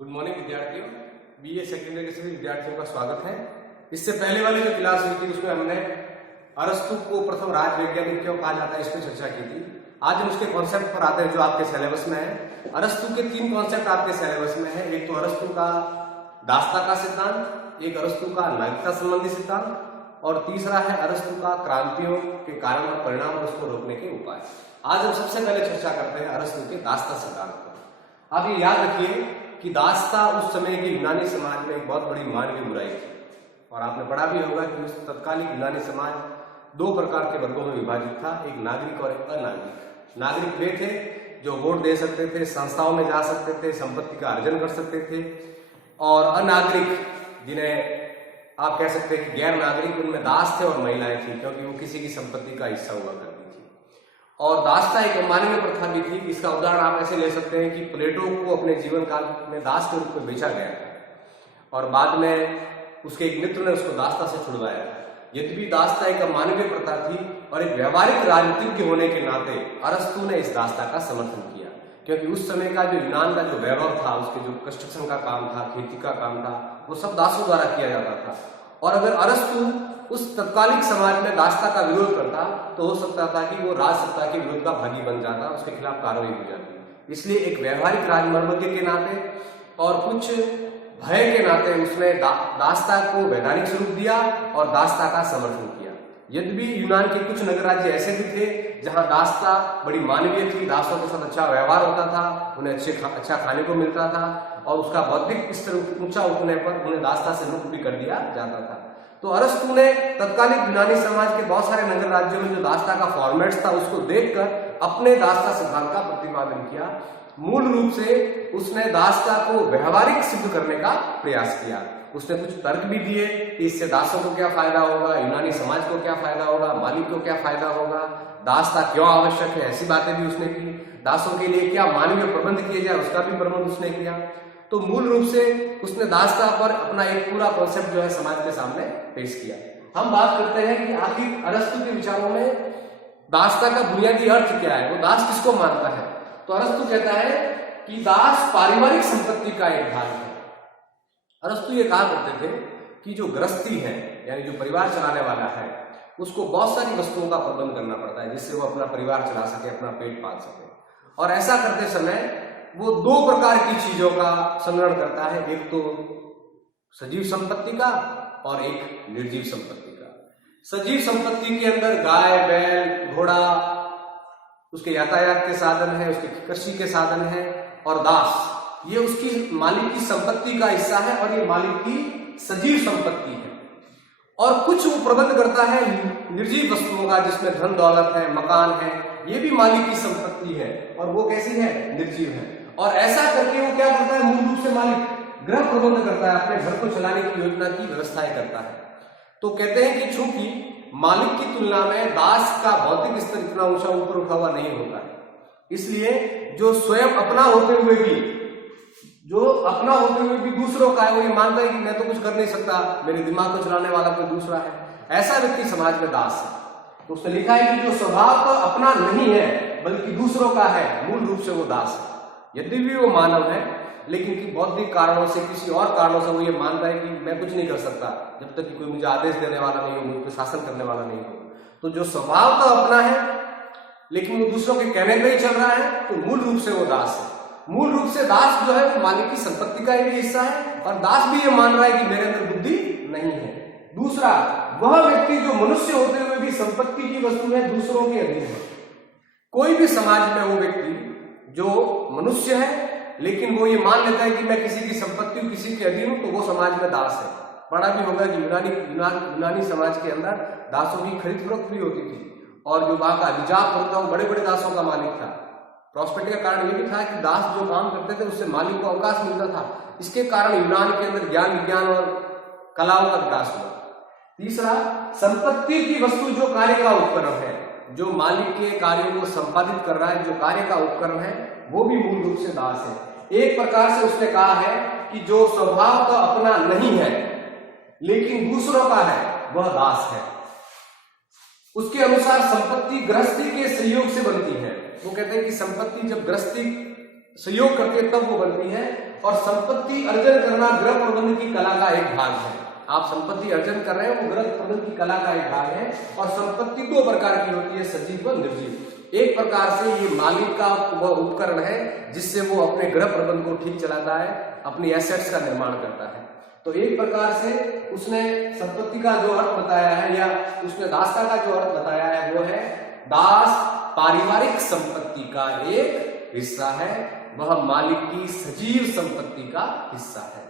Good morning विद्यार्थियों। BA secondary के सभी विद्यार्थियों का स्वागत है। इससे पहले वाली जो क्लास हुई थी उसमें हमने अरस्तु को प्रथम राज वैज्ञानिक क्यों कहा जाता है इस पर चर्चा की थी। आज हम उसके कॉन्सेप्ट पर आते हैं जो आपके सिलेबस में है। अरस्तु के 3 कॉन्सेप्ट आपके सिलेबस में है। एक तो अरस्तु का दास्ता का सिद्धांत, एक अरस्तु का नागरिकता संबंधी सिद्धांत और तीसरा है अरस्तु का क्रांतियों के कारण और परिणाम और उसको रोकने के उपाय। आज हम सबसे पहले चर्चा करते हैं अरस्तु के दास्ता सिद्धांत पर। आप ये याद रखिए कि दास्ता उस समय के यूनानी समाज में एक बहुत बड़ी मानवीय बुराई थी और आपने पढ़ा भी होगा कि उस तत्कालीन यूनानी समाज 2 प्रकार के वर्गों में विभाजित था, एक नागरिक और एक अनागरिक। नागरिक वे थे जो वोट दे सकते थे, संस्थाओं में जा सकते थे, संपत्ति का अर्जन कर सकते थे, और अनागरिक जिन्हें आप कह सकते हैं कि गैर नागरिक, उनमें दास थे और महिलाएं थी क्योंकि वो किसी की संपत्ति का हिस्सा हुआ करती थी। और दास्ता एक मानवीय प्रथा भी थी। इसका उदाहरण आप ऐसे ले सकते हैं कि प्लेटो को अपने जीवन काल में दास के रूप में बेचा गया था और बाद में उसके एक मित्र ने उसको दास्ता से छुड़वाया। यद्यपि दास्ता एक मानवीय प्रथा थी और एक व्यवहारिक राजनीतिज्ञ होने के नाते अरस्तु ने इस दास्ता का समर्थन किया, क्योंकि उस समय का जो यूनान का जो वैभव था, उसके जो कंस्ट्रक्शन का काम था, खेती का काम था, वो सब दासों द्वारा किया जाता था। और अगर अरस्तु उस तत्कालिक समाज में दास्ता का विरोध करता तो हो सकता था कि वो राजसत्ता के विरोध का भागी बन जाता, उसके खिलाफ कार्रवाई हो जाती। इसलिए एक व्यवहारिक राजमर्मज्ञ के नाते और कुछ भय के नाते उसने दास्ता को वैधानिक स्वरूप दिया और दास्ता का समर्थन किया। यद्यपि यूनान के कुछ नगर राज्य ऐसे भी थे जहां दास्ता बड़ी मानवीय थी, दासों के साथ अच्छा व्यवहार होता था, उन्हें अच्छा खाने को मिलता था और उसका बौद्धिक स्तर ऊंचा उठने पर उन्हें दास्ता से मुक्त भी कर दिया जाता था। तो अरस्तु ने तत्कालीन यूनानी समाज के बहुत सारे नगर राज्यों में जो दास्ता का फॉर्मेट्स था उसको देखकर अपने दास्ता सिद्धांत का प्रतिपादन किया। मूल रूप से उसने दास्ता को व्यवहारिक सिद्ध करने का प्रयास किया। उसने कुछ तर्क भी दिए कि इससे दासों को क्या फायदा होगा, यूनानी समाज को क्या फायदा होगा, मालिक को क्या फायदा होगा, दास्ता क्यों आवश्यक है, ऐसी बातें भी उसने की। दासों के लिए क्या मानवीय प्रबंध किए जाए उसका भी प्रबंध उसने किया। तो मूल रूप से उसने दास्ता पर अपना एक पूरा कॉन्सेप्ट जो है समाज के सामने पेश किया। हम बात करते हैं कि आखिर अरस्तु के विचारों में दास्ता का बुनियादी अर्थ क्या है, वो दास किसको मानता है। तो अरस्तु कहता है कि दास पारिवारिक संपत्ति का एक भाग है। अरस्तु ये कहा करते थे कि जो गृहस्थी है यानी जो परिवार चलाने वाला है उसको बहुत सारी वस्तुओं का प्रबंध करना पड़ता है जिससे वो अपना परिवार चला सके, अपना पेट पाल सके। और ऐसा करते समय वो 2 प्रकार की चीजों का संग्रहण करता है, एक तो सजीव संपत्ति का और एक निर्जीव संपत्ति का। सजीव संपत्ति के अंदर गाय, बैल, घोड़ा उसके यातायात के साधन है, उसके कृषि के साधन है, और दास ये उसकी मालिक की संपत्ति का हिस्सा है और ये मालिक की सजीव संपत्ति है। और कुछ वो प्रबंध करता है निर्जीव वस्तुओं का जिसमें धन दौलत है, मकान है, ये भी मालिक की संपत्ति है और वो कैसी है, निर्जीव है। और ऐसा करके वो क्या करता है, मूल रूप से मालिक गृह प्रबंध करता है, अपने घर को चलाने की योजना की व्यवस्थाएं करता है। तो कहते हैं कि चूंकि मालिक की तुलना में दास का भौतिक स्तर इतना ऊंचा ऊपर उठा हुआ नहीं होता है, इसलिए जो स्वयं अपना होते हुए भी दूसरों का है, वो ये मानता है कि मैं तो कुछ कर नहीं सकता, मेरे दिमाग को चलाने वाला कोई दूसरा है, ऐसा व्यक्ति समाज में दास है। तो उसने लिखा है कि जो स्वभाव तो अपना नहीं है बल्कि दूसरों का है, मूल रूप से वो दास है। यद्यपि वो मानव है लेकिन कि बौद्धिक कारणों से, किसी और कारणों से वो ये मानता है कि मैं कुछ नहीं कर सकता जब तक कि कोई मुझे आदेश देने वाला नहीं हो, मुझ पर शासन करने वाला नहीं हो। तो जो स्वभाव तो अपना है लेकिन वो दूसरों के कहने पे ही चल रहा है, तो मूल रूप से वो दास है। मूल रूप से दास जो है वो मालिक की संपत्ति का एक हिस्सा है और दास भी ये मान रहा है कि मेरे अंदर बुद्धि नहीं है। दूसरा, वह व्यक्ति जो मनुष्य होते हुए भी संपत्ति की वस्तु है, दूसरों के अधीन है। कोई भी समाज में वो व्यक्ति जो मनुष्य है लेकिन वो ये मान लेता है कि मैं किसी की संपत्ति हूं, किसी के अधीन हूं, तो वो समाज में दास है। पढ़ा भी होगा कि यूनानी समाज के अंदर दासों की खरीद फरोख्त भी होती थी और जो वहां का अधिजात होता वो बड़े बड़े दासों का मालिक था। प्रॉस्पेरिटी का कारण ये भी था कि दास जो काम करते थे उससे मालिक को अवकाश मिलता था। इसके कारण यूनान के अंदर ज्ञान, विज्ञान और कलाओं का विकास हुआ। तीसरा, संपत्ति की वस्तु जो कार्य का उपकरण है, जो मालिक के कार्यों को संपादित कर रहा है, जो कार्य का उपकरण है, वो भी मूल रूप से दास है। एक प्रकार से उसने कहा है कि जो स्वभाव तो अपना नहीं है लेकिन दूसरों का है, वह दास है। उसके अनुसार संपत्ति गृहस्थी के सहयोग से बनती है। वो कहते हैं कि संपत्ति जब गृहस्थी सहयोग करती है तब वो बनती है और संपत्ति अर्जन करना गृह प्रबंधन की कला का एक भाग है। आप संपत्ति अर्जन कर रहे हैं, वो गृह प्रबंधन की कला का एक भाग है। और संपत्ति दो प्रकार की होती है, सजीव व निर्जीव। एक प्रकार से ये मालिक का वह उपकरण है जिससे वो अपने गृह प्रबंधन को ठीक चलाता है, अपनी एसेट्स का निर्माण करता है। तो एक प्रकार से उसने संपत्ति का जो अर्थ बताया है या उसने दासता का जो अर्थ बताया है वो है दास पारिवारिक संपत्ति का एक हिस्सा है, वह मालिक की सजीव संपत्ति का हिस्सा है।